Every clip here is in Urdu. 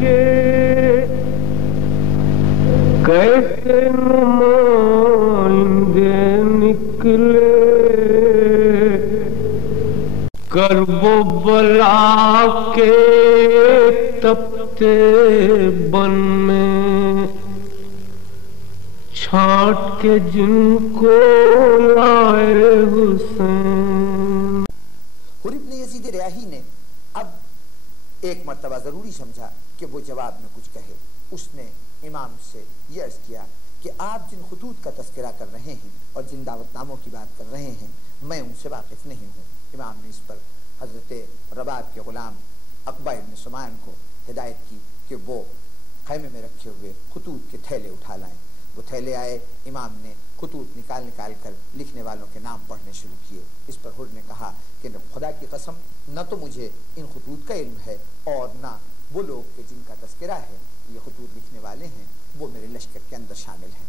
کے کیسے نمائندے نکلے، کرب و بلا کے تپتے بن میں چھانٹ کے جن کو لائے حسین۔ حر ابن یزید ریاحی نے اب ایک مرتبہ ضروری سمجھا کہ وہ جواب میں کچھ کہے۔ اس نے امام سے یہ عرض کیا کہ آپ جن خطوط کا تذکرہ کر رہے ہیں اور جن دعوت ناموں کی بات کر رہے ہیں میں ان سے واقف نہیں ہوں۔ امام نے اس پر حضرت رباب کے غلام عقبہ ابن سمان کو ہدایت کی کہ وہ خیمے میں رکھے ہوئے خطوط کے تھیلے اٹھا لائیں۔ وہ تھیلے آئے، امام نے خطوط نکال کر لکھنے والوں کے نام پڑھنے شروع کیے۔ اس پر حر نے کہا کہ خدا کی قسم نہ تو مجھے ان خطوط کا علم ہے اور نہ وہ لوگ کہ جن کا تذکرہ ہے یہ خطوط لکھنے والے ہیں وہ میرے لشکر کے اندر شامل ہیں۔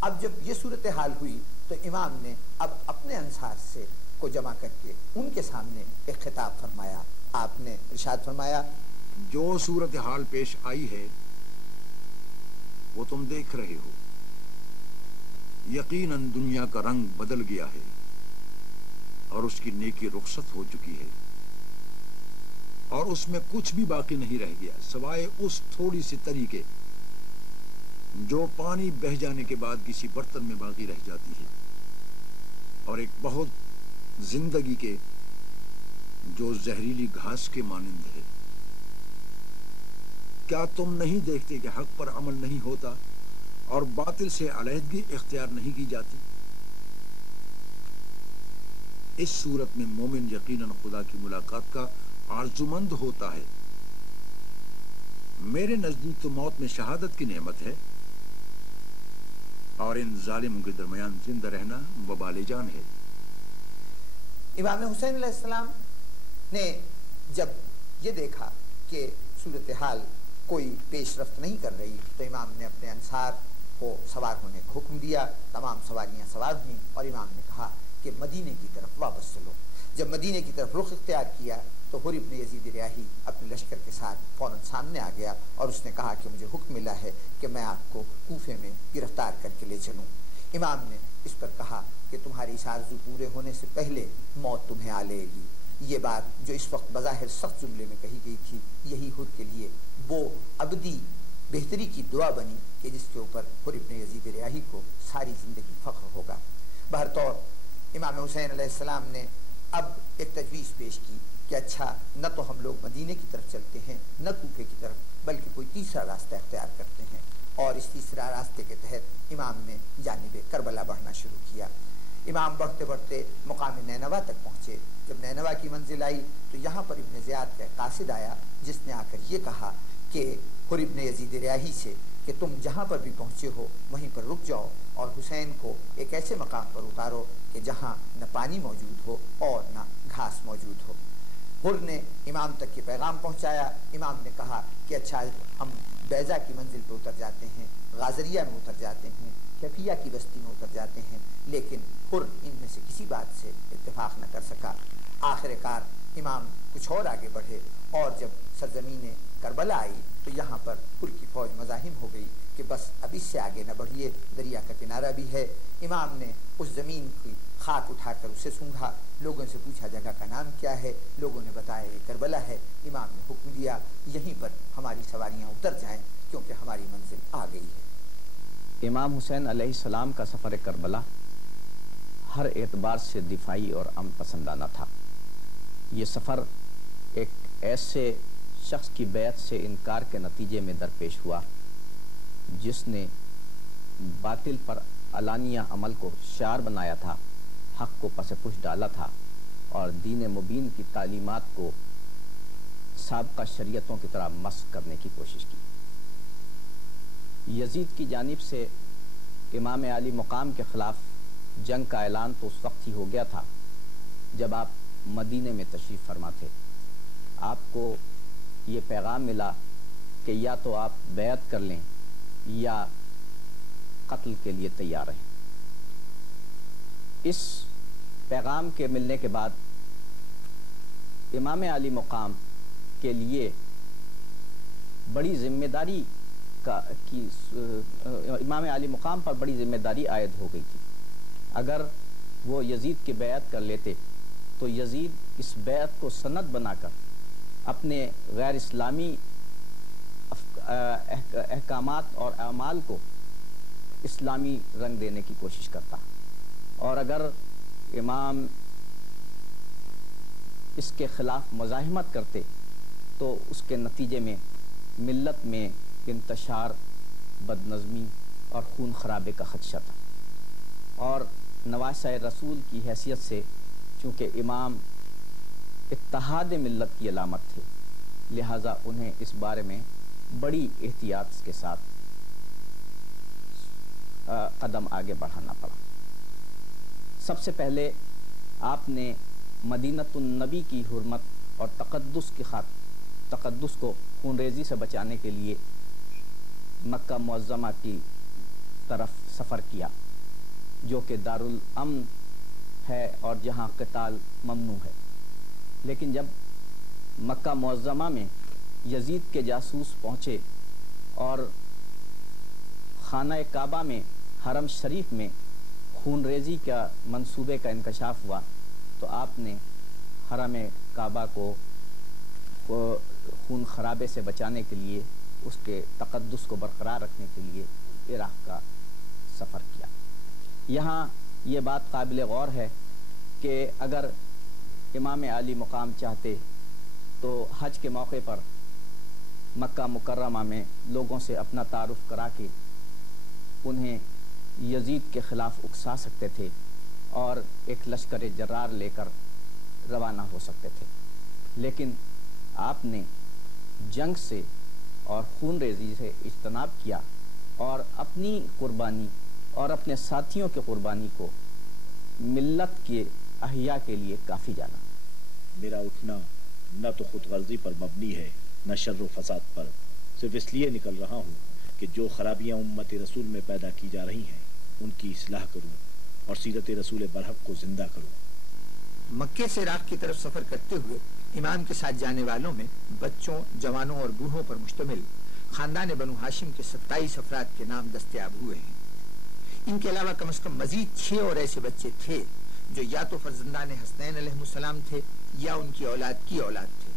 اب جب یہ صورتحال ہوئی تو امام نے اب اپنے انصار سے کو جمع کر کے ان کے سامنے ایک خطاب فرمایا۔ آپ نے ارشاد فرمایا، جو صورتحال پیش آئی ہے وہ تم دیکھ رہے ہو، یقیناً دنیا کا رنگ بدل گیا ہے اور اس کی نیکی رخصت ہو چکی ہے اور اس میں کچھ بھی باقی نہیں رہ گیا سوائے اس تھوڑی سی تری کے جو پانی بہہ جانے کے بعد کسی برتن میں باقی رہ جاتی ہے، اور ایک بہت زندگی کے جو زہریلی گھاس کے مانند ہے۔ کیا تم نہیں دیکھتے کہ حق پر عمل نہیں ہوتا اور باطل سے علیحدگی اختیار نہیں کی جاتی؟ اس صورت میں مومن یقیناً خدا کی ملاقات کا آرزومند ہوتا ہے۔ میرے نزدیک تو موت میں شہادت کی نعمت ہے اور ان ظالموں کے درمیان زندہ رہنا وبال جان ہے۔ امام حسین علیہ السلام نے جب یہ دیکھا کہ صورتحال کوئی پیش رفت نہیں کر رہی تو امام نے اپنے انصار کو سوار ہونے کا حکم دیا۔ تمام سواریاں سوار ہوئیں اور امام نے کہا کہ مدینے کی طرف واپس چلو۔ جب مدینے کی طرف رخ اختیار کیا تو حر ابن یزید ریاحی اپنے لشکر کے ساتھ فوراً سامنے آ گیا اور اس نے کہا کہ مجھے حکم ملا ہے کہ میں آپ کو کوفے میں گرفتار کر کے لے چلوں۔ امام نے اس پر کہا کہ تمہاری اس آرزو پورے ہونے سے پہلے موت تمہیں آ لے گی۔ یہ بات جو اس وقت بظاہر سخت جملے میں کہی گئی تھی یہی حر کے لیے وہ ابدی بہتری کی دعا بنی کہ جس کے اوپر حر ابن یزید ریاحی کو ساری زندگی فخر ہوگا۔ بہرطور امام حسین علیہ السلام نے اب ایک تجویز پیش کی کہ اچھا نہ تو ہم لوگ مدینے کی طرف چلتے ہیں نہ کوفے کی طرف بلکہ کوئی تیسرا راستہ اختیار کرتے ہیں، اور اس تیسرا راستے کے تحت امام نے جانب کربلا بڑھنا شروع کیا۔ امام بڑھتے بڑھتے مقام نینوا تک پہنچے۔ جب نینوا کی منزل آئی تو یہاں پر ابن زیاد کا ایک قاصد آیا جس نے آ کر یہ کہا کہ حر ابن یزید ریاحی سے کہ تم جہاں پر بھی پہنچے ہو وہیں پر رک جاؤ اور حسین کو ایک ایسے مقام پر اتارو کہ جہاں نہ پانی موجود ہو اور نہ گھاس موجود ہو۔ حر نے امام تک یہ پیغام پہنچایا۔ امام نے کہا کہ اچھا ہم بیضا کی منزل پہ اتر جاتے ہیں، غازریہ میں اتر جاتے ہیں، کیفیہ کی بستی میں اتر جاتے ہیں، لیکن حر ان میں سے کسی بات سے اتفاق نہ کر سکا۔ آخر کار امام کچھ اور آگے بڑھے اور جب سرزمین کربلا آئی تو یہاں پر حر کی فوج مزاحم ہو گئی کہ بس اب اس سے آگے نہ بڑھیے، دریا کا کنارہ بھی ہے۔ امام نے اس زمین کی خاک اٹھا کر اسے سونگھا، لوگوں سے پوچھا جگہ کا نام کیا ہے، لوگوں نے بتایا یہ کربلا ہے۔ امام نے حکم دیا یہیں پر ہماری سواریاں اتر جائیں کیونکہ ہماری منزل آ گئی ہے۔ امام حسین علیہ السلام کا سفر کربلا ہر اعتبار سے دفاعی اور امن پسندانہ تھا۔ یہ سفر ایک ایسے شخص کی بیعت سے انکار کے نتیجے میں درپیش ہوا جس نے باطل پر علانیہ عمل کو شعار بنایا تھا، حق کو پس پش ڈالا تھا اور دین مبین کی تعلیمات کو سابقہ شریعتوں کی طرح مسخ کرنے کی کوشش کی۔ یزید کی جانب سے امام عالی مقام کے خلاف جنگ کا اعلان تو اس وقت ہی ہو گیا تھا جب آپ مدینے میں تشریف فرما تھے۔ آپ کو یہ پیغام ملا کہ یا تو آپ بیعت کر لیں یا قتل کے لیے تیار رہیں۔ اس پیغام کے ملنے کے بعد امام عالی مقام کے لیے بڑی ذمہ داری امام علی مقام پر بڑی ذمہ داری عائد ہو گئی تھی. اگر وہ یزید کی بیعت کر لیتے تو یزید اس بیعت کو سند بنا کر اپنے غیر اسلامی احکامات اور اعمال کو اسلامی رنگ دینے کی کوشش کرتا. اور اگر امام اس کے خلاف مزاحمت کرتے تو اس کے نتیجے میں ملت میں انتشار، بدنظمی اور خون خرابے کا خدشہ تھا. اور نواسہ رسول کی حیثیت سے چونکہ امام اتحاد ملت کی علامت تھے، لہٰذا انہیں اس بارے میں بڑی احتیاط کے ساتھ قدم آگے بڑھانا پڑا. سب سے پہلے آپ نے مدینۃ النبی کی حرمت اور تقدس کو خون ریزی سے بچانے کے لیے مکہ معظمہ کی طرف سفر کیا، جو کہ دارالامن ہے اور جہاں قتال ممنوع ہے. لیکن جب مکہ معظمہ میں یزید کے جاسوس پہنچے اور خانہ کعبہ میں حرم شریف میں خون ریزی کا منصوبے کا انکشاف ہوا تو آپ نے حرم کعبہ کو خون خرابے سے بچانے کے لیے، اس کے تقدس کو برقرار رکھنے کے لیے عراق کا سفر کیا. یہاں یہ بات قابل غور ہے کہ اگر امام علی مقام چاہتے تو حج کے موقع پر مکہ مکرمہ میں لوگوں سے اپنا تعارف کرا کے انہیں یزید کے خلاف اکسا سکتے تھے اور ایک لشکر جرار لے کر روانہ ہو سکتے تھے. لیکن آپ نے جنگ سے اور خون ریزی سے اجتناب کیا اور اپنی قربانی اور اپنے ساتھیوں کی قربانی کو ملت کے احیاء کے لیے کافی جانا. میرا اٹھنا نہ تو خود غرضی پر مبنی ہے نہ شر و فساد پر، صرف اس لیے نکل رہا ہوں کہ جو خرابیاں امت رسول میں پیدا کی جا رہی ہیں ان کی اصلاح کروں اور سیرت رسول برحق کو زندہ کروں. مکے سے عراق کی طرف سفر کرتے ہوئے امام کے ساتھ جانے والوں میں بچوں، جوانوں اور بوڑھوں پر مشتمل خاندان بنو ہاشم کے 27 افراد کے نام دستیاب ہوئے ہیں. ان کے علاوہ کم از کم مزید 6 اور ایسے بچے تھے جو یا تو فرزندان حسنین علیہ السلام تھے یا ان کی اولاد کی اولاد تھے.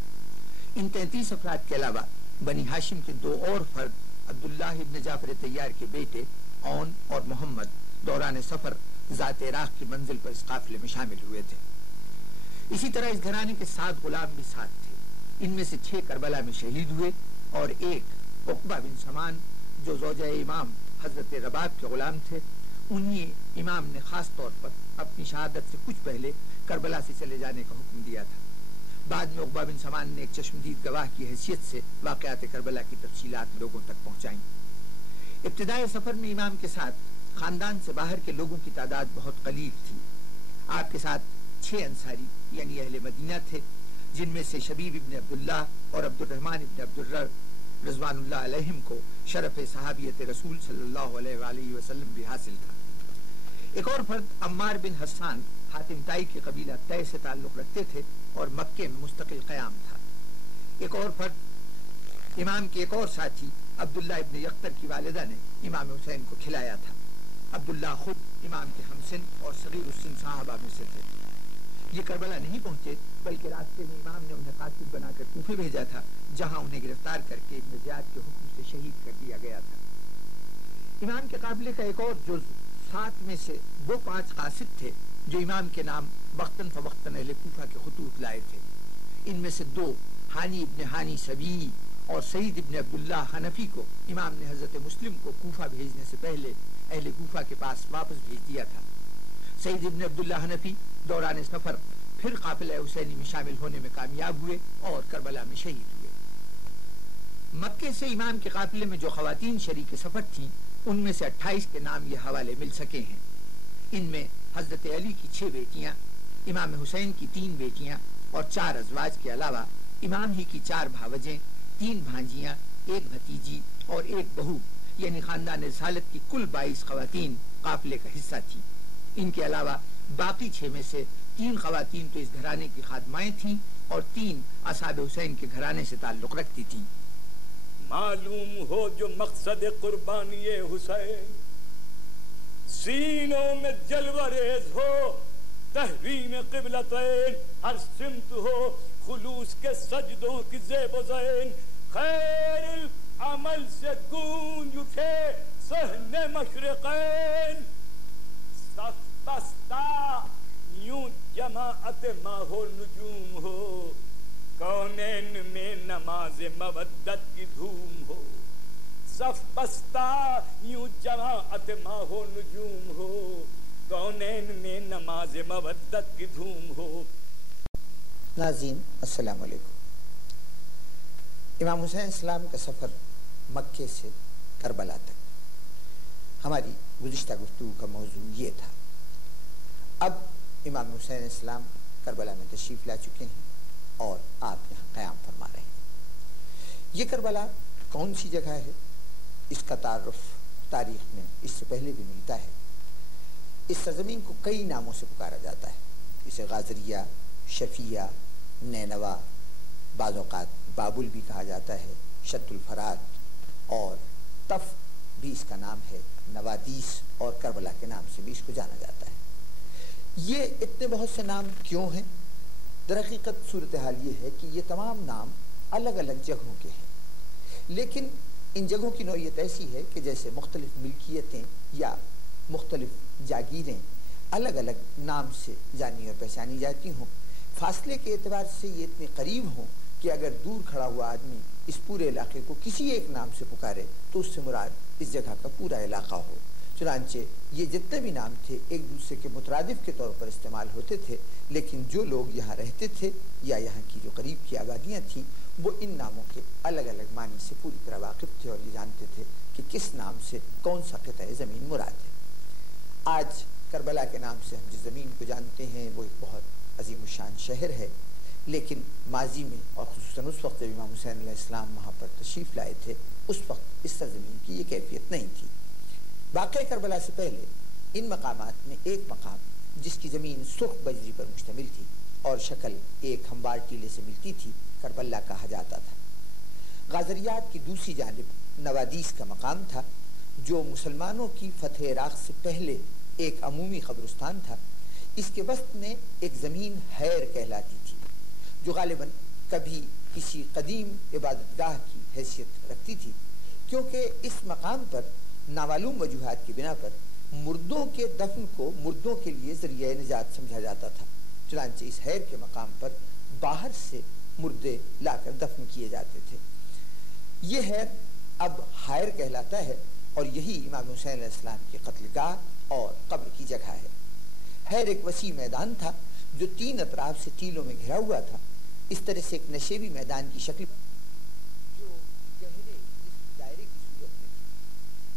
ان 33 افراد کے علاوہ بنی ہاشم کے 2 اور فرد عبداللہ ابن جعفر طیار کے بیٹے اون اور محمد دوران سفر ذات عراق کی منزل پر اس قافلے میں شامل ہوئے تھے. اسی طرح اس گھرانے کے 7 غلام بھی ساتھ تھے. ان میں سے 6 کربلا میں شہید ہوئے اور 1 عقبہ بن سمان جو زوجہ امام حضرت رباب کے غلام تھے. انہیں امام نے خاص طور پر اپنی شہادت سے کچھ پہلے کربلا سے چلے جانے کا حکم دیا تھا. بعد میں عقبہ بن سمان نے ایک چشمدید گواہ کی حیثیت سے واقعات کربلا کی تفصیلات لوگوں تک پہنچائیں. ابتدائی سفر میں امام کے ساتھ خاندان سے باہر کے لوگوں کی تعداد بہت قلیل تھی. آپ کے ساتھ 6 انصاری یعنی اہل مدینہ تھے، جن میں سے شبیب ابن عبداللہ اور عبد الرحمن ابن عبدالرب رضوان اللہ علیہم کو شرف صحابیت رسول صلی اللہ علیہ وآلہ وسلم بھی حاصل تھا. ایک اور فرد عمار بن حسان حاتم تائی کے قبیلہ طے سے تعلق رکھتے تھے اور مکے میں مستقل قیام تھا. ایک اور فرد امام کے ایک اور ساتھی عبداللہ ابن یقتر کی والدہ نے امام حسین کو کھلایا تھا. عبداللہ خود امام کے ہمسن اور صغیر السن صحابہ میں سے تھے. یہ کربلا نہیں پہنچے بلکہ راستے میں امام نے انہیں قاتل بنا کر کوفے بھیجا تھا، جہاں انہیں گرفتار کر کے ابن زیاد کے حکم سے شہید کر دیا گیا تھا. امام کے قافلے کا ایک اور جز 7 میں سے وہ 5 قاصد تھے جو امام کے نام وقتاً فوقتاً اہل کوفہ کے خطوط لائے تھے. ان میں سے 2 ہانی ابن ہانی سبیعی اور سعید ابن عبداللہ حنفی کو امام نے حضرت مسلم کو کوفہ بھیجنے سے پہلے اہل کوفہ کے پاس واپس بھیج دیا تھا. سعید ابن عبداللہ حنفی دوران سفر پھر قافلہ حسینی میں شامل ہونے میں کامیاب ہوئے اور کربلا میں شہید ہوئے. مکے سے امام کے قافلے میں جو خواتین شریک سفر تھیں ان میں سے 28 کے نام یہ حوالے مل سکے ہیں. ان میں حضرت علی کی 6 بیٹیاں، امام حسین کی 3 بیٹیاں اور 4 ازواج کے علاوہ امام ہی کی 4 بھاوجیں، 3 بھانجیاں، 1 بھتیجی اور 1 بہو، یعنی خاندان رسالت کی کل 22 خواتین قافلے کا حصہ تھیں. ان کے علاوہ باقی 6 میں سے 3 خواتین تو اس گھرانے کی خادمائیں تھیں اور 3 اصحاب حسین کے گھرانے سے تعلق رکھتی تھیں. معلوم ہو جو مقصد قربانی حسین، سینوں میں جلوہ ریز ہو تحریم قبلتین، ہر سمت ہو خلوص کے سجدوں کی زیب و زین، خیر العمل سے گونج اٹھے صحن مشرقین، صف بستہ یوں جماعت ماحول نجوم ہو، کونین میں نماز مودت کی دھوم ہو، صف بستہ یوں جماعت ماحول نجوم ہو، کونین میں نماز مودت کی دھوم ہو۔ ناظرین السلام علیکم۔ امام حسین السلام کا سفر مکے سے کربلا تک، ہماری گزشتہ گفتگو کا موضوع یہ تھا۔ اب امام حسین السلام کربلا میں تشریف لا چکے ہیں اور آپ یہاں قیام فرما رہے ہیں۔ یہ کربلا کون سی جگہ ہے، اس کا تعارف تاریخ میں اس سے پہلے بھی ملتا ہے۔ اس سرزمین کو کئی ناموں سے پکارا جاتا ہے، اسے غازریہ، شفیہ، نینوا، بعض اوقات بابل بھی کہا جاتا ہے، شط الفرات، اور طف بھی اس کا نام ہے، نوادیس اور کربلا کے نام سے بھی اس کو جانا جاتا ہے۔ یہ اتنے بہت سے نام کیوں ہیں؟ در حقیقت صورتحال یہ ہے کہ یہ تمام نام الگ الگ جگہوں کے ہیں، لیکن ان جگہوں کی نوعیت ایسی ہے کہ جیسے مختلف ملکیتیں یا مختلف جاگیریں الگ الگ نام سے جانی اور پہچانی جاتی ہوں، فاصلے کے اعتبار سے یہ اتنے قریب ہوں کہ اگر دور کھڑا ہوا آدمی اس پورے علاقے کو کسی ایک نام سے پکارے تو اس سے مراد اس جگہ کا پورا علاقہ ہو۔ چنانچہ یہ جتنے بھی نام تھے ایک دوسرے کے مترادف کے طور پر استعمال ہوتے تھے، لیکن جو لوگ یہاں رہتے تھے یا یہاں کی جو قریب کی آبادیاں تھیں وہ ان ناموں کے الگ الگ معنی سے پوری طرح واقف تھے اور یہ جانتے تھے کہ کس نام سے کون سا قطع زمین مراد ہے۔ آج کربلا کے نام سے ہم جس زمین کو جانتے ہیں وہ ایک بہت عظیم الشان شہر ہے، لیکن ماضی میں اور خصوصاً اس وقت جب امام حسین علیہ السلام وہاں پر تشریف لائے تھے اس وقت اس سرزمین کی یہ کیفیت نہیں تھی۔ واقعہ کربلا سے پہلے ان مقامات میں ایک مقام جس کی زمین سرخ بجری پر مشتمل تھی اور شکل ایک ہموار ٹیلے سے ملتی تھی، کربلا کہا جاتا تھا۔ غازریات کی دوسری جانب نوادیس کا مقام تھا جو مسلمانوں کی فتح عراق سے پہلے ایک عمومی قبرستان تھا۔ اس کے وسط میں ایک زمین حیر کہلاتی تھی جو غالباً کبھی کسی قدیم عبادت گاہ کی حیثیت رکھتی تھی، کیونکہ اس مقام پر نامعلوم وجوہات کی بنا پر مردوں کے دفن کو مردوں کے لیے ذریعہ نجات سمجھا جاتا تھا۔ چنانچہ اس حیر کے مقام پر باہر سے مردے لا کر دفن کیے جاتے تھے۔ یہ حیر اب حائر کہلاتا ہے اور یہی امام حسین علیہ السلام کی قتل گاہ اور قبر کی جگہ ہے۔ حیر ایک وسیع میدان تھا جو تین اطراف سے ٹیلوں میں گھرا ہوا تھا، اس طرح سے ایک نشیبی میدان کی شکل جو گہرے دائرے کی صورت میں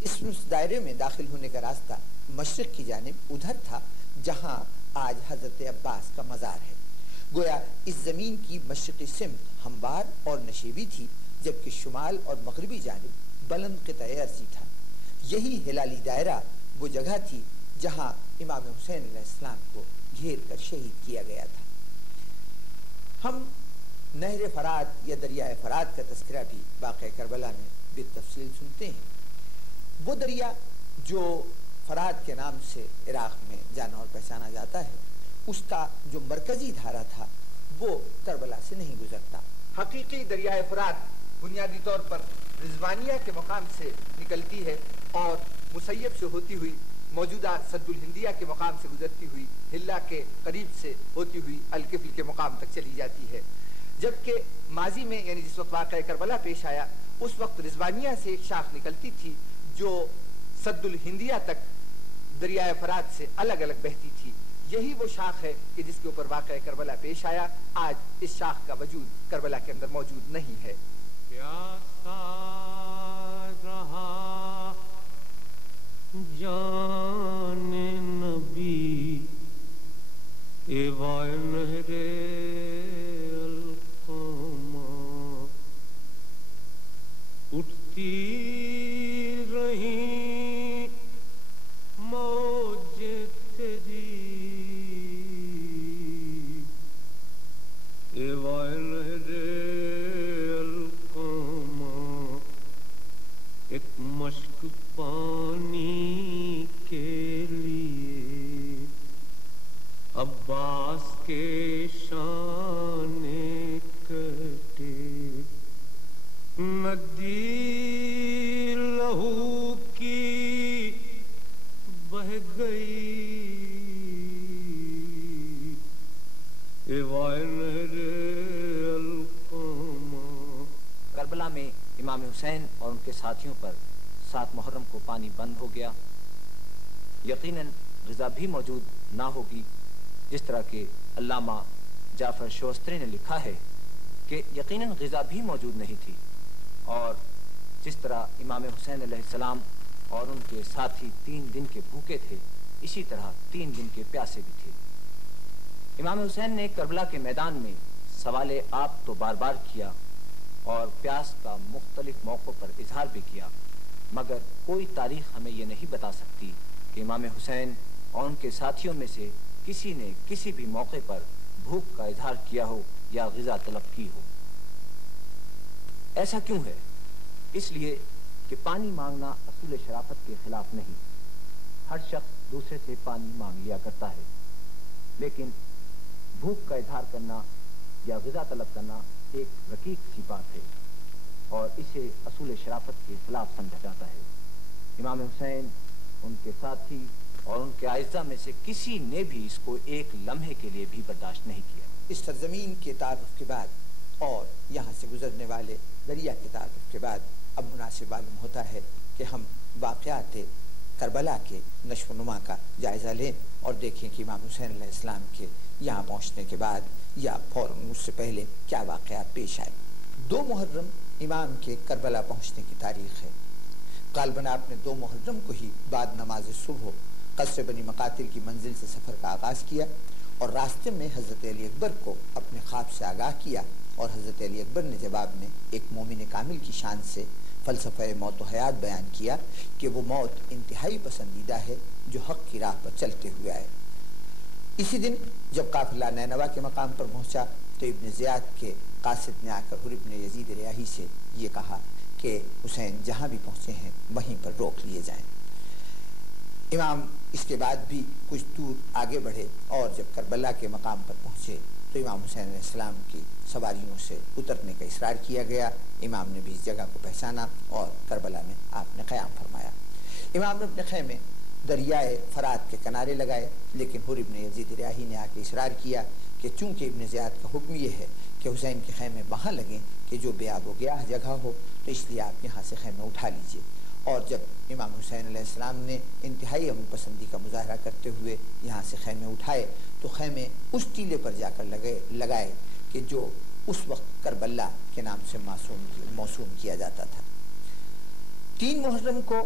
تھی۔ اس دائرے میں داخل ہونے کا راستہ مشرق کی جانب ادھر تھا جہاں آج حضرت عباس کا مزار ہے۔ گویا اس زمین کی مشرقی سمت ہموار اور نشیبی تھی، جبکہ شمال اور مغربی جانب بلند قطع ارضی تھا۔ یہی ہلالی دائرہ وہ جگہ تھی جہاں امام حسین علیہ السلام کو گھیر کر شہید کیا گیا تھا۔ ہم نہر فرات یا دریائے فرات کا تذکرہ بھی واقعہ کربلا میں بالتفصیل سنتے ہیں۔ وہ دریا جو فرات کے نام سے عراق میں جانا اور پہچانا جاتا ہے، اس کا جو مرکزی دھارا تھا وہ کربلا سے نہیں گزرتا۔ حقیقی دریائے فرات بنیادی طور پر رضوانیہ کے مقام سے نکلتی ہے اور مسیب سے ہوتی ہوئی موجودہ سد الہندیہ کے مقام سے گزرتی ہوئی ہلا کے قریب سے ہوتی ہوئی الکفل کے مقام تک چلی جاتی ہے، جبکہ ماضی میں یعنی جس وقت واقعہ کربلا پیش آیا اس وقت رضوانیہ سے ایک شاخ نکلتی تھی جو سد الہندیہ تک دریائے فرات سے الگ الگ بہتی تھی۔ یہی وہ شاخ ہے کہ جس کے اوپر واقعہ کربلا پیش آیا۔ آج اس شاخ کا وجود کربلا کے اندر موجود نہیں ہے۔ پیاسا رہا جان نبی ایوائے نہر القامہ، اٹھتی رہی موج تیری ایوائے نہر القامہ، عباس کے شان کٹے ندی لہو کی بہ گئی کربلا میں امام حسین اور ان کے ساتھیوں پر 7 محرم کو پانی بند ہو گیا. یقیناً غذا بھی موجود نہ ہوگی، جس طرح کہ علامہ جعفر شوستری نے لکھا ہے کہ یقیناً غذا بھی موجود نہیں تھی، اور جس طرح امام حسین علیہ السلام اور ان کے ساتھی 3 دن کے بھوکے تھے، اسی طرح 3 دن کے پیاسے بھی تھے. امام حسین نے کربلا کے میدان میں سوال آپ تو بار بار کیا اور پیاس کا مختلف موقعوں پر اظہار بھی کیا، مگر کوئی تاریخ ہمیں یہ نہیں بتا سکتی کہ امام حسین اور ان کے ساتھیوں میں سے کسی نے کسی بھی موقع پر بھوک کا اظہار کیا ہو یا غذا طلب کی ہو. ایسا کیوں ہے؟ اس لیے کہ پانی مانگنا اصول شرافت کے خلاف نہیں. ہر شخص دوسرے سے پانی مانگ لیا کرتا ہے، لیکن بھوک کا اظہار کرنا یا غذا طلب کرنا ایک رقیق سی بات ہے اور اسے اصول شرافت کے خلاف سمجھا جاتا ہے. امام حسین، ان کے ساتھی اور ان کے اعزاء میں سے کسی نے بھی اس کو ایک لمحے کے لیے بھی برداشت نہیں کیا. اس سرزمین کے تعارف کے بعد اور یہاں سے گزرنے والے دریا کے تعارف کے بعد اب مناسب معلوم ہوتا ہے کہ ہم واقعات کربلا کے نشو و نما کا جائزہ لیں اور دیکھیں کہ امام حسین علیہ السلام کے یہاں پہنچنے کے بعد یا فوراً اس سے پہلے کیا واقعات پیش آئے. 2 محرم امام کے کربلا پہنچنے کی تاریخ ہے. غالباً آپ نے 2 محرم کو ہی بعد نماز صبح قصر بنی مقاتل کی منزل سے سفر کا آغاز کیا اور راستے میں حضرت علی اکبر کو اپنے خواب سے آگاہ کیا، اور حضرت علی اکبر نے جواب میں ایک مومن کامل کی شان سے فلسفہ موت و حیات بیان کیا کہ وہ موت انتہائی پسندیدہ ہے جو حق کی راہ پر چلتے ہوئے آئے. اسی دن جب قافلہ نینوا کے مقام پر پہنچا تو ابن زیاد کے قاصد نے آ کر حر ابن یزید ریاحی سے یہ کہا کہ حسین جہاں بھی پہنچے ہیں وہیں پر روک لیے جائیں. امام اس کے بعد بھی کچھ دور آگے بڑھے اور جب کربلا کے مقام پر پہنچے تو امام حسین علیہ السلام کی سواریوں سے اترنے کا اصرار کیا گیا. امام نے بھی اس جگہ کو پہچانا اور کربلا میں آپ نے قیام فرمایا. امام نے اپنے خیمے دریائے فرات کے کنارے لگائے، لیکن حر ابن یزید ریاحی نے آ کے اصرار کیا کہ چونکہ ابن زیاد کا حکم یہ ہے کہ حسین کے خیمے وہاں لگیں کہ جو بے آب و گیاہ جگہ ہو، تو اس لیے آپ یہاں سے خیمے اٹھا لیجئے. اور جب امام حسین علیہ السلام نے انتہائی عمل پسندی کا مظاہرہ کرتے ہوئے یہاں سے خیمے اٹھائے تو خیمے اس ٹیلے پر جا کر لگائے کہ جو اس وقت کربلا کے نام سے موسوم کیا جاتا تھا. 3 محرم کو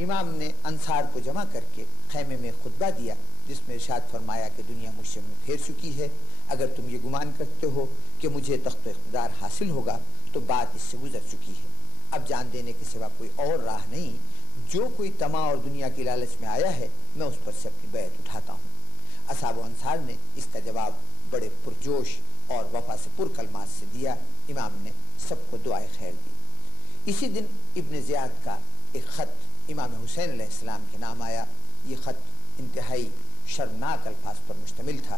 امام نے انصار کو جمع کر کے خیمے میں خطبہ دیا، جس میں ارشاد فرمایا کہ دنیا مجھ سے منہ پھیر چکی ہے. اگر تم یہ گمان کرتے ہو کہ مجھے تخت و اقتدار حاصل ہوگا تو بات اس سے گزر چکی ہے. اب جان دینے کے سوا کوئی اور راہ نہیں. جو کوئی طمع اور دنیا کی لالچ میں آیا ہے میں اس پر سے اپنی بیعت اٹھاتا ہوں. اصحاب و انصار نے اس کا جواب بڑے پرجوش اور وفا سے پر کلمات سے دیا. امام نے سب کو دعائے خیر دی. اسی دن ابن زیاد کا ایک خط امام حسین علیہ السلام کے نام آیا. یہ خط انتہائی شرمناک الفاظ پر مشتمل تھا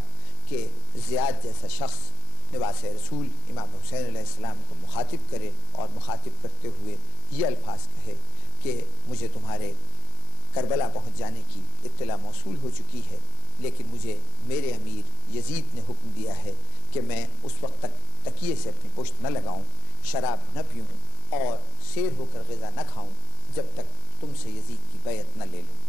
کہ زیاد جیسا شخص نواس رسول امام حسین علیہ السلام کو مخاطب کرے اور مخاطب کرتے ہوئے یہ الفاظ کہے کہ مجھے تمہارے کربلا پہنچ جانے کی اطلاع موصول ہو چکی ہے، لیکن مجھے میرے امیر یزید نے حکم دیا ہے کہ میں اس وقت تک تکیے سے اپنی پشت نہ لگاؤں، شراب نہ پیوں اور سیر ہو کر غذا نہ کھاؤں جب تک تم سے یزید کی بیعت نہ لے لوں.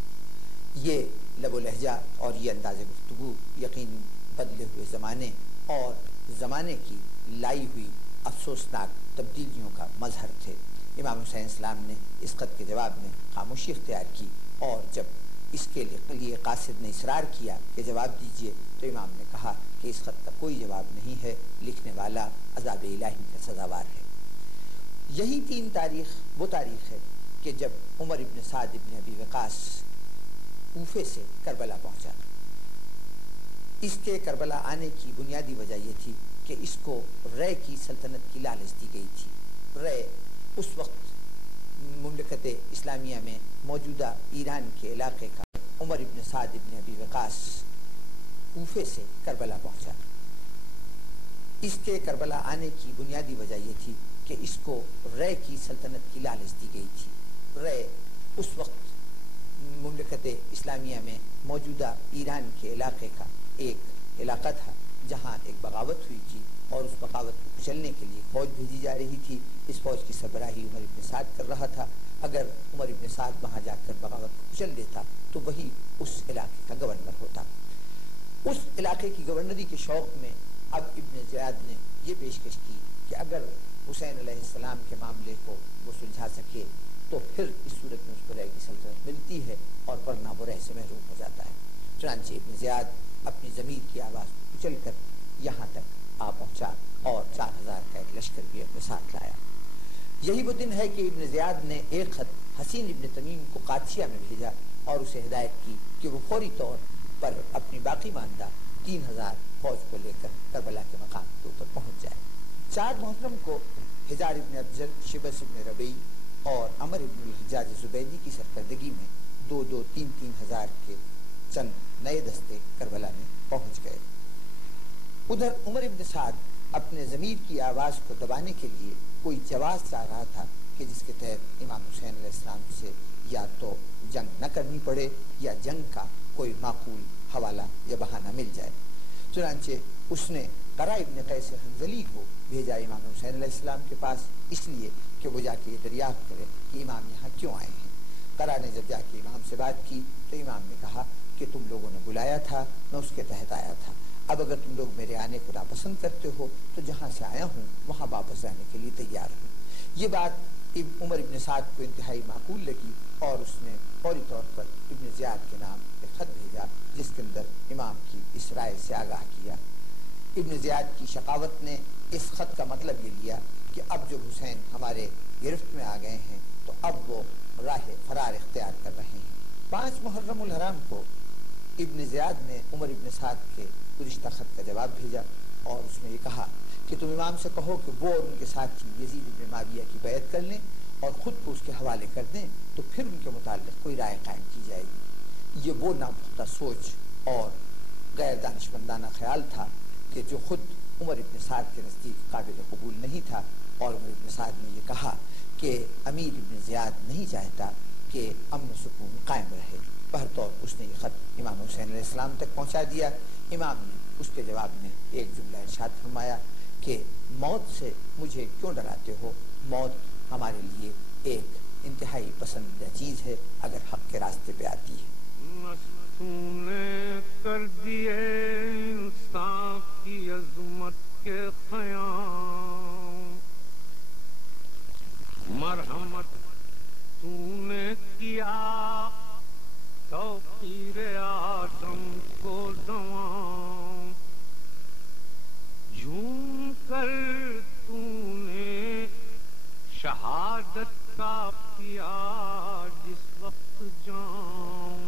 یہ لب و لہجہ اور یہ انداز گفتگو یقین بدلے ہوئے زمانے اور زمانے کی لائی ہوئی افسوسناک تبدیلیوں کا مظہر تھے. امام حسین السلام نے اس خط کے جواب میں خاموشی اختیار کی، اور جب اس کے لیے قاصد نے اصرار کیا کہ جواب دیجئے تو امام نے کہا کہ اس خط کا کوئی جواب نہیں ہے، لکھنے والا عذاب الہی کا سزاوار ہے. یہی 3 تاریخ وہ تاریخ ہے کہ جب عمر ابن سعد ابن ابی وقاص کوفے سے کربلا پہنچا. اس کے کربلا آنے کی بنیادی وجہ یہ تھی کہ اس کو رے کی سلطنت کی لالچ دی گئی تھی. رے اس وقت مملکت اسلامیہ میں موجودہ ایران کے علاقے کا عمر ابن سعد ابن ابی وقاص کوفے سے کربلا پہنچا۔ اس کے کربلا آنے کی بنیادی وجہ یہ تھی کہ اس کو رے کی سلطنت کی لالچ دی گئی تھی۔ رے اس وقت مملکت اسلامیہ میں موجودہ ایران کے علاقے کا ایک علاقہ تھا جہاں ایک بغاوت ہوئی تھی، اور اس بغاوت کو کچلنے کے لیے فوج بھیجی جا رہی تھی۔ اس فوج کی سربراہی عمر ابن سعد کر رہا تھا۔ اگر عمر ابن سعد وہاں جا کر بغاوت کو کچل دیتا تو وہی اس علاقے کا گورنر ہوتا۔ اس علاقے کی گورنری کے شوق میں اب ابن زیاد نے یہ پیشکش کی کہ اگر حسین علیہ السلام کے معاملے کو وہ سلجھا سکے تو پھر اس صورت میں اس کو رے کی سلطنت ملتی ہے، اور ورنہ وہ رے سے محروم ہو جاتا ہے۔ چنانچہ ابن زیاد اپنی ضمیر کی آواز کو کچل کر یہاں تک آ پہنچا اور 4000 کا ایک لشکر بھی اپنے ساتھ لایا۔ یہی وہ دن ہے کہ ابن زیاد نے ایک خط حسین ابن تمیم کو قادسیہ میں بھیجا اور اسے ہدایت کی کہ وہ فوری طور پر اپنی باقی ماندہ 3000 فوج کو لے کر کربلا کے مقام کے اوپر پہنچ جائے۔ 4 محرم کو حجار ابن افضل، شبس ابن ربیع اور عمر ابن الحجاج زبیدی کی سرکردگی میں 2-3 ہزار کے چند نئے دستے کربلا میں پہنچ گئے۔ ادھر عمر ابن سعد اپنے ضمیر کی آواز کو دبانے کے لیے کوئی جواز چاہ رہا تھا کہ جس کے تحت امام حسین علیہ السلام سے یا تو جنگ نہ کرنی پڑے یا جنگ کا کوئی معقول حوالہ یا بہانہ مل جائے۔ چنانچہ اس نے قرہ ابن قیس حنظلی کو بھیجا امام حسین علیہ السلام کے پاس، اس لیے کہ وہ جا کے یہ دریافت کرے کہ امام یہاں کیوں آئے ہیں۔ قرہ نے جب جا کے امام سے بات کی تو امام نے کہا کہ تم لوگوں نے بلایا تھا، میں اس کے تحت آیا تھا۔ اب اگر تم لوگ میرے آنے کو ناپسند کرتے ہو تو جہاں سے آیا ہوں وہاں واپس جانے کے لیے تیار ہوں۔ یہ بات عمر ابن سعد کو انتہائی معقول لگی اور اس نے فوری طور پر ابن زیاد کے نام ایک خط بھیجا جس کے اندر امام کی اس رائے سے آگاہ کیا۔ ابن زیاد کی شقاوت نے اس خط کا مطلب یہ لیا کہ اب جب حسین ہمارے گرفت میں آ گئے ہیں تو اب وہ راہ فرار اختیار کر رہے ہیں۔ 5 محرم الحرام کو ابن زیاد نے عمر ابن سعد کے گزشتہ خط کا جواب بھیجا اور اس میں یہ کہا کہ تم امام سے کہو کہ وہ اور ان کے ساتھی یزید ابن معاویہ کی بیعت کر لیں اور خود کو اس کے حوالے کر دیں تو پھر ان کے متعلق کوئی رائے قائم کی جائے گی۔ یہ وہ ناپختہ سوچ اور غیر دانشمندانہ خیال تھا کہ جو خود عمر ابن سعد کے نزدیک قابل قبول نہیں تھا، اور عمر ابن سعد نے یہ کہا کہ امیر ابن زیاد نہیں چاہتا کہ امن و سکون قائم رہے۔ بہرطور اس نے یہ خط امام حسین علیہ السلام تک پہنچا دیا۔ امام نے اس کے جواب میں ایک جملہ ارشاد فرمایا کہ موت سے مجھے کیوں ڈراتے ہو؟ موت ہمارے لیے ایک انتہائی پسندیدہ چیز ہے اگر حق کے راستے پہ آتی ہے۔ نے کر دیے انصاف کی عظمت کے قیام، مرحمت تو نے کیا توقیر آدم کو دوام، جھوم کر تو نے شہادت کا پیا جس وقت جام،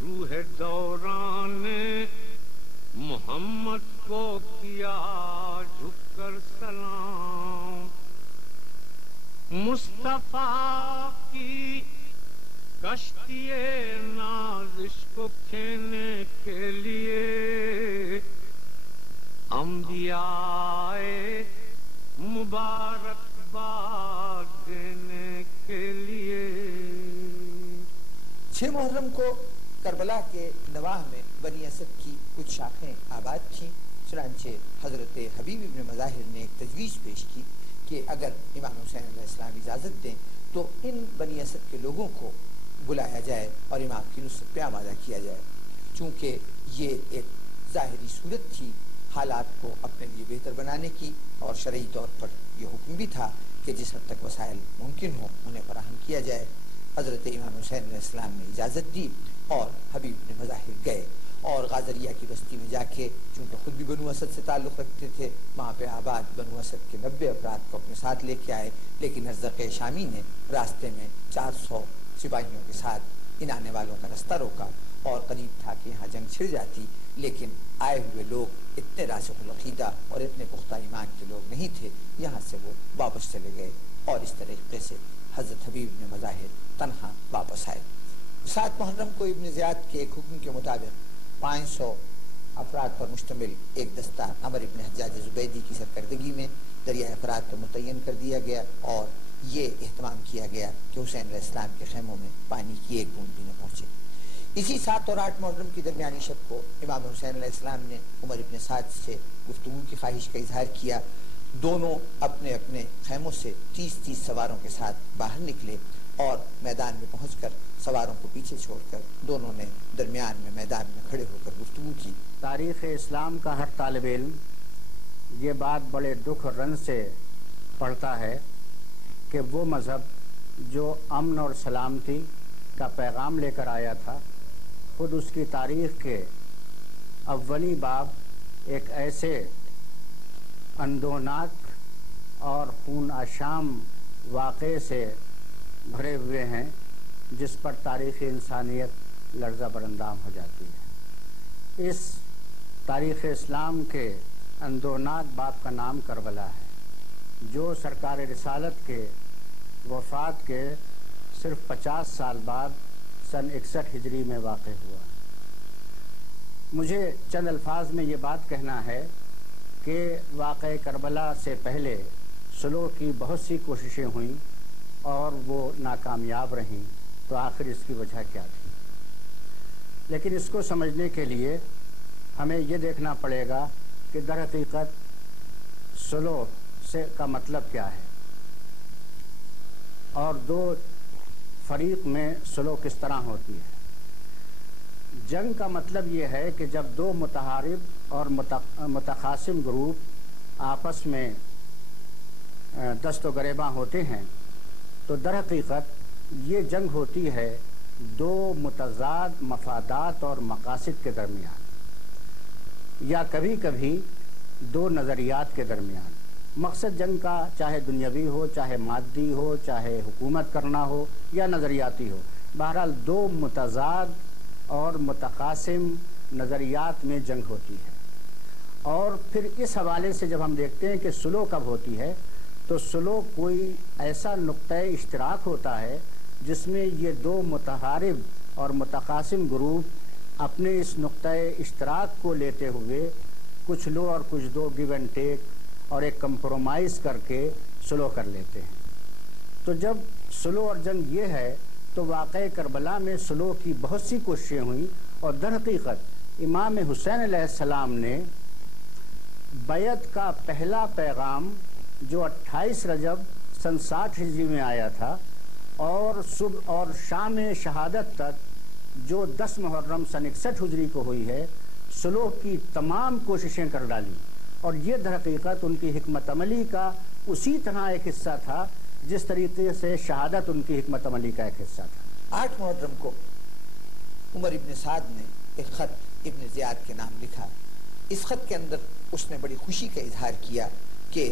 روح دوران محمد کو کیا جھک کر سلام، مصطفیٰ کی کشتی نازش کو کھینے کے لیے انبیاء مبارکباد دینے کے لیے۔ 6 محرم کو کربلا کے نواح میں بنی اسد کی کچھ شاخیں آباد تھیں۔ چنانچہ حضرت حبیب ابن مظاہر نے ایک تجویز پیش کی کہ اگر امام حسین علیہ السلام اجازت دیں تو ان بنی اسد کے لوگوں کو بلایا جائے اور امام کی نصرت پہ آمادہ کیا جائے۔ چونکہ یہ ایک ظاہری صورت تھی حالات کو اپنے لیے بہتر بنانے کی، اور شرعی طور پر یہ حکم بھی تھا کہ جس حد تک وسائل ممکن ہوں انہیں فراہم کیا جائے۔ حضرت امام حسین علیہ السلام نے اجازت دی اور حبیب بن مظاہر گئے اور غازریہ کی بستی میں جا کے، چونکہ خود بھی بنو اسد سے تعلق رکھتے تھے، وہاں پہ آباد بنو اسد کے 90 افراد کو اپنے ساتھ لے کے آئے، لیکن ارزق شامی نے راستے میں 400 سپاہیوں کے ساتھ ان آنے والوں کا رستہ روکا، اور قریب تھا کہ یہاں جنگ چھڑ جاتی، لیکن آئے ہوئے لوگ اتنے راسخ العقیدہ اور اتنے پختہ ایمان کے لوگ نہیں تھے، یہاں سے وہ واپس چلے گئے، اور اس طریقے سے حضرت حبیب بن مظاہر تنہا واپس آئے۔ 7 محرم کو ابن زیاد کے ایک حکم کے مطابق 500 افراد پر مشتمل ایک دستہ عمر ابن حجاج زبیدی کی سرکردگی میں دریائے فرات کو متعین کر دیا گیا اور یہ اہتمام کیا گیا کہ حسین علیہ السلام کے خیموں میں پانی کی ایک بوند بھی نہ پہنچے۔ اسی 7 اور 8 محرم کی درمیانی شب کو امام حسین علیہ السلام نے عمر ابن سعد سے گفتگو کی خواہش کا اظہار کیا۔ دونوں اپنے اپنے خیموں سے 30 سواروں کے ساتھ باہر نکلے اور میدان میں پہنچ کر سواروں کو پیچھے چھوڑ کر دونوں نے درمیان میں میدان میں کھڑے ہو کر گفتگو کی۔ تاریخ اسلام کا ہر طالب علم یہ بات بڑے دکھ اور رنج سے پڑھتا ہے کہ وہ مذہب جو امن اور سلامتی کا پیغام لے کر آیا تھا، خود اس کی تاریخ کے اولی باب ایک ایسے اندوناک اور خون آشام واقعے سے بھرے ہوئے ہیں جس پر تاریخ انسانیت لرزہ برندام ہو جاتی ہے۔ اس تاریخ اسلام کے اندوناک باب کا نام کربلا ہے، جو سرکار رسالت کے وفات کے صرف 50 سال بعد سن 61 ہجری میں واقع ہوا۔ مجھے چند الفاظ میں یہ بات کہنا ہے کہ واقعہ کربلا سے پہلے صلح کی بہت سی کوششیں ہوئیں اور وہ ناکامیاب رہیں، تو آخر اس کی وجہ کیا تھی؟ لیکن اس کو سمجھنے کے لیے ہمیں یہ دیکھنا پڑے گا کہ در حقیقت صلح کا مطلب کیا ہے اور دو فریق میں صلح کس طرح ہوتی ہے۔ جنگ کا مطلب یہ ہے کہ جب دو متحارب اور متخاصم گروپ آپس میں دست و گریباں ہوتے ہیں تو در حقیقت یہ جنگ ہوتی ہے دو متضاد مفادات اور مقاصد کے درمیان، یا کبھی کبھی دو نظریات کے درمیان۔ مقصد جنگ کا چاہے دنیاوی ہو، چاہے مادی ہو، چاہے حکومت کرنا ہو یا نظریاتی ہو، بہرحال دو متضاد اور متخاصم نظریات میں جنگ ہوتی ہے۔ اور پھر اس حوالے سے جب ہم دیکھتے ہیں کہ صلح کب ہوتی ہے تو صلح کوئی ایسا نقطۂ اشتراک ہوتا ہے جس میں یہ دو متحارب اور متخاصم گروپ اپنے اس نقطۂ اشتراک کو لیتے ہوئے کچھ لو اور کچھ دو گیو اینڈ ٹیک اور ایک کمپرومائز کر کے صلح کر لیتے ہیں۔ تو جب صلح اور جنگ یہ ہے تو واقعہ کربلا میں صلح کی بہت سی کوششیں ہوئیں اور در حقیقت امام حسین علیہ السلام نے بیعت کا پہلا پیغام جو 28 رجب سن 60 ہجری میں آیا تھا اور صبح اور شام شہادت تک جو 10 محرم سن 61 ہجری کو ہوئی ہے، صلح کی تمام کوششیں کر ڈالی، اور یہ در حقیقت ان کی حکمت عملی کا اسی طرح ایک حصہ تھا جس طریقے سے شہادت ان کی حکمت عملی کا ایک حصہ تھا۔ 8 محرم کو عمر ابن سعد نے ایک خط ابن زیاد کے نام لکھا۔ اس خط کے اندر اس نے بڑی خوشی کا اظہار کیا کہ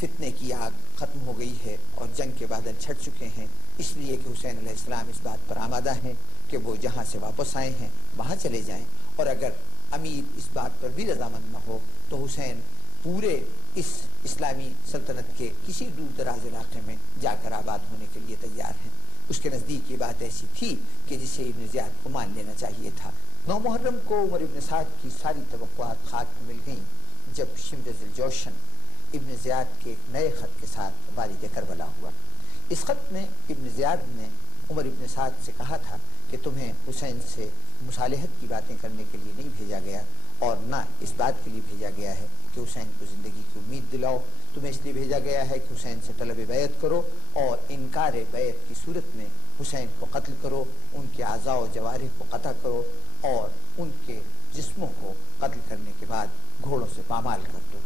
فتنے کی آگ ختم ہو گئی ہے اور جنگ کے بادل چھٹ چکے ہیں، اس لیے کہ حسین علیہ السلام اس بات پر آمادہ ہیں کہ وہ جہاں سے واپس آئے ہیں وہاں چلے جائیں، اور اگر امیر اس بات پر بھی رضامند نہ ہو تو حسین پورے اس اسلامی سلطنت کے کسی دور دراز علاقے میں جا کر آباد ہونے کے لیے تیار ہیں۔ اس کے نزدیک یہ بات ایسی تھی کہ جسے ابن زیاد کو مان لینا چاہیے تھا۔ 9 محرم کو عمر ابن سعد کی ساری توقعات خاک میں مل گئیں جب شمر ذوالجوشن ابن زیاد کے ایک نئے خط کے ساتھ والد کربلا ہوا۔ اس خط میں ابن زیاد نے عمر ابن سعد سے کہا تھا کہ تمہیں حسین سے مصالحت کی باتیں کرنے کے لیے نہیں بھیجا گیا اور نہ اس بات کے لیے بھیجا گیا ہے کہ حسین کو زندگی کی امید دلاؤ، تمہیں اس لیے بھیجا گیا ہے کہ حسین سے طلب بیعت کرو اور انکار بیعت کی صورت میں حسین کو قتل کرو، ان کے اعضاء و جوارح کو قطع کرو اور ان کے جسموں کو قتل کرنے کے بعد گھوڑوں سے پامال کر دو۔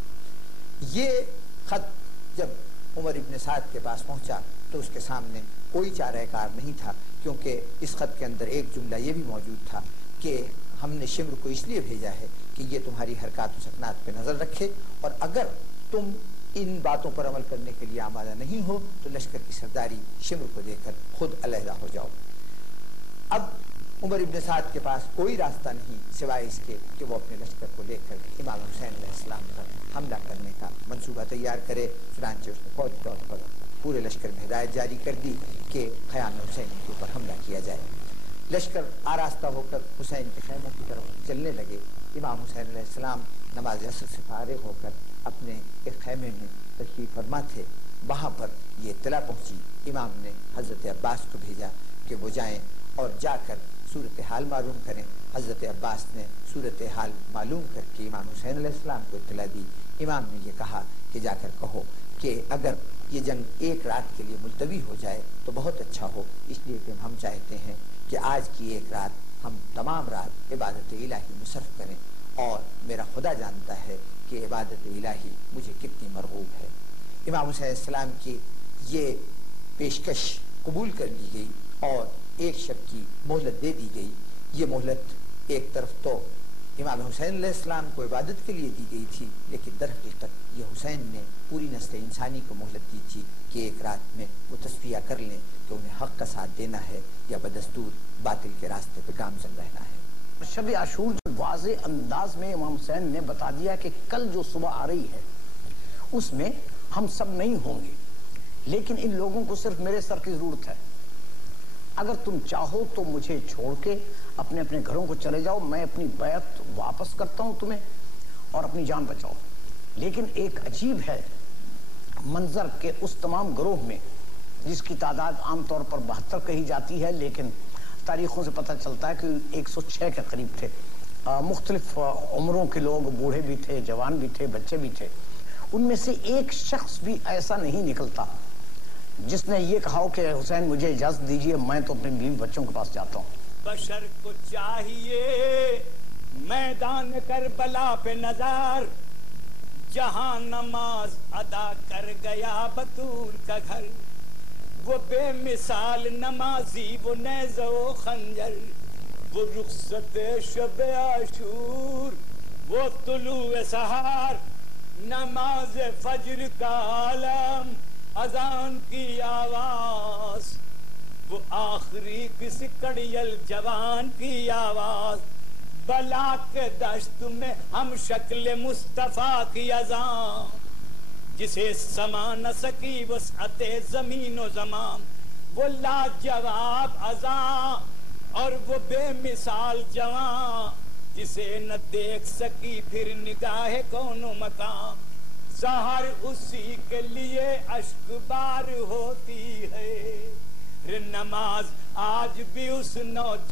یہ خط جب عمر ابن سعد کے پاس پہنچا تو اس کے سامنے کوئی چارہ کار نہیں تھا، کیونکہ اس خط کے اندر ایک جملہ یہ بھی موجود تھا کہ ہم نے شمر کو اس لیے بھیجا ہے کہ یہ تمہاری حرکات و سکنات پہ نظر رکھے، اور اگر تم ان باتوں پر عمل کرنے کے لیے آمادہ نہیں ہو تو لشکر کی سرداری شمر کو دے کر خود علیحدہ ہو جاؤ۔ اب عمر ابن سعد کے پاس کوئی راستہ نہیں سوائے اس کے کہ وہ اپنے لشکر کو لے کر امام حسین علیہ السلام پر حملہ کرنے کا منصوبہ تیار کرے۔ چنانچہ اس نے فوری طور پر پورے لشکر میں ہدایت جاری کر دی کہ خیام حسین کے اوپر حملہ کیا جائے۔ لشکر آراستہ ہو کر حسین کے خیموں کی طرف چلنے لگے. امام حسین علیہ السلام نماز عصر سے فارغ ہو کر اپنے ایک خیمے میں تشریف فرما تھے. وہاں پر یہ اطلاع پہنچی. امام نے حضرت عباس کو بھیجا کہ وہ جائیں اور جا کر صورتحال معلوم کریں. حضرت عباس نے صورتحال معلوم کر کے امام حسین علیہ السلام کو اطلاع دی. امام نے یہ کہا کہ جا کر کہو کہ اگر یہ جنگ ایک رات کے لیے ملتوی ہو جائے تو بہت اچھا ہو، اس لیے کہ ہم چاہتے ہیں کہ آج کی ایک رات ہم تمام رات عبادت الہی میں صرف کریں، اور میرا خدا جانتا ہے کہ عبادت الہی مجھے کتنی مرغوب ہے. امام حسین علیہ السلام کی یہ پیشکش قبول کر لی گئی اور ایک شب کی مہلت دے دی گئی. یہ مہلت ایک طرف تو امام حسین علیہ السلام کو عبادت کے لیے دی گئی تھی، لیکن در حقیقت یہ حسین نے پوری نسل انسانی کو مہلت دی تھی کہ ایک رات میں وہ تصفیہ کر لیں کہ انہیں حق کا ساتھ دینا ہے یا بدستور باطل کے راستے پہ گامزن رہنا ہے. شب عاشور جو واضح انداز میں امام حسین نے بتا دیا کہ کل جو صبح آ رہی ہے اس میں ہم سب نہیں ہوں گے، لیکن ان لوگوں کو صرف میرے سر کی ضرورت ہے. اگر تم چاہو تو مجھے چھوڑ کے اپنے اپنے گھروں کو چلے جاؤ، میں اپنی بیعت واپس کرتا ہوں تمہیں اور اپنی جان بچاؤ. لیکن ایک عجیب ہے منظر کہ اس تمام گروہ میں جس کی تعداد عام طور پر 72 کہی جاتی ہے، لیکن تاریخوں سے پتہ چلتا ہے کہ 106 کے قریب تھے. مختلف عمروں کے لوگ، بوڑھے بھی تھے، جوان بھی تھے، بچے بھی تھے. ان میں سے ایک شخص بھی ایسا نہیں نکلتا جس نے یہ کہا کہ حسین مجھے اجازت دیجئے، میں تو اپنے بیوی بچوں کے پاس جاتا ہوں. بشر کو چاہیے میدان کربلا پہ نظر، جہاں نماز ادا کر گیا بطول کا گھر. وہ بے مثال نمازی، وہ نیزہ و خنجر، وہ رخصت شب عاشور، وہ طلوع سحر، نماز فجر کا عالم، اذان کی آواز، وہ آخری کس کڑیل جوان کی آواز. بلا کے دشت میں ہم شکل مصطفیٰ کی اذان، جسے سما نہ سکی وسعت زمین و زمان. وہ لاجواب اذان اور وہ بے مثال جوان، جسے نہ دیکھ سکی پھر نگاہ کون و مکان. سحر اسی کے لیے اشک بار ہوتی ہے، نماز آج بھی اس نوجوان